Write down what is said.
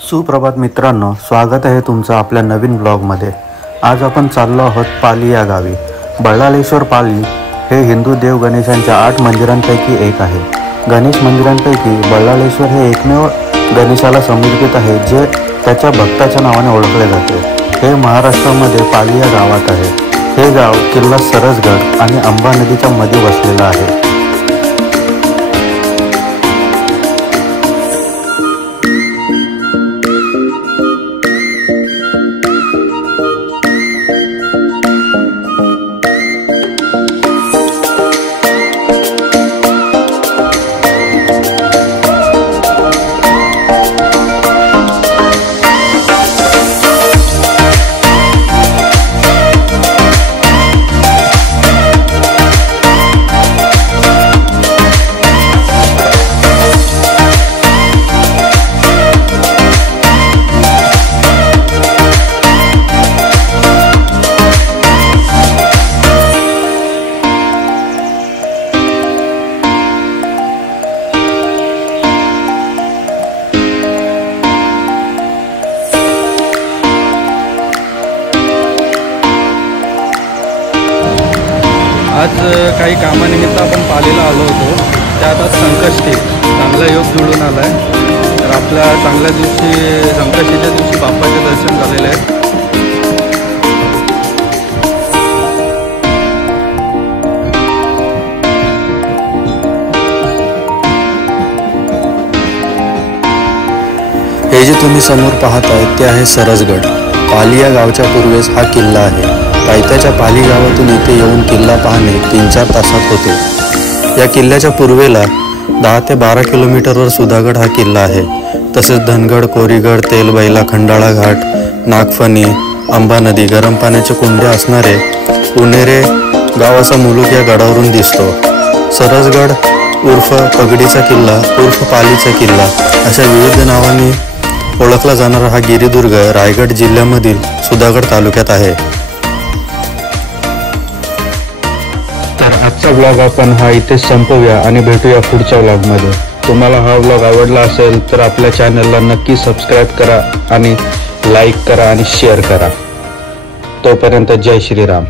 सुप्रभात मित्रांनो, स्वागत आहे तुमचं आपल्या नवीन ब्लॉगमध्ये। आज आपण चाललो आहोत पाली या गावी। बल्लाळेश्वर पाली हे हिंदू देव गणेशांच्या 8 मंदिरांपैकी एक आहे। गणेश मंदिरांपैकी बल्लाळेश्वर हे एकमेव गणेशाला समर्पित आहे जे त्याच्या भक्ताच्या नावाने ओळखले जाते। हे महाराष्ट्रामध्ये पाली या गावात आहे। हे गाव किल्ला सरसगड आणि अंबा नदीच्या मध्ये वसलेलं आहे। आज काही कामानिमित्त आपण पालीला आलो होतो। त्यात आज संकष्टी चांगला योग जुळून आला आहे। तर आपल्या चांगल्या दिवशी संकष्टीच्या दिवशी बाप्पाचे दर्शन झालेले आहे। हे जे तुम्ही समोर पाहत आहेत ते आहे सरसगड। पाली या गावच्या पूर्वेस हा किल्ला आहे। पायथ्याच्या पाली गावातून इथे येऊन किल्ला पाहणे 3-4 तासात होते। या किल्ल्याच्या पूर्वेला 10 ते 12 किलोमीटरवर सुधागड हा किल्ला आहे। तसेच धनगड, कोरीगड, तेलबैला, खंडाळा घाट, नागफणी, अंबा नदी, गरम पाण्याचे कुंडे असणारे उनेरे गाव असा मुलूक या गडावरून दिसतो। सरसगड उर्फ पगडीचा किल्ला उर्फ पालीचा किल्ला अशा विविध नावांनी ओळखला जाणारा हा गिरिदुर्ग रायगड जिल्ह्यामधील सुधागड तालुक्यात आहे। तर आजचा ब्लॉग आपण हा इथे संपवूया आणि भेटूया पुढच्या ब्लॉगमध्ये। तुम्हाला हा ब्लॉग आवडला असेल तर आपल्या चॅनलला नक्की सबस्क्राईब करा आणि लाईक करा आणि शेअर करा। तोपर्यंत जय श्रीराम।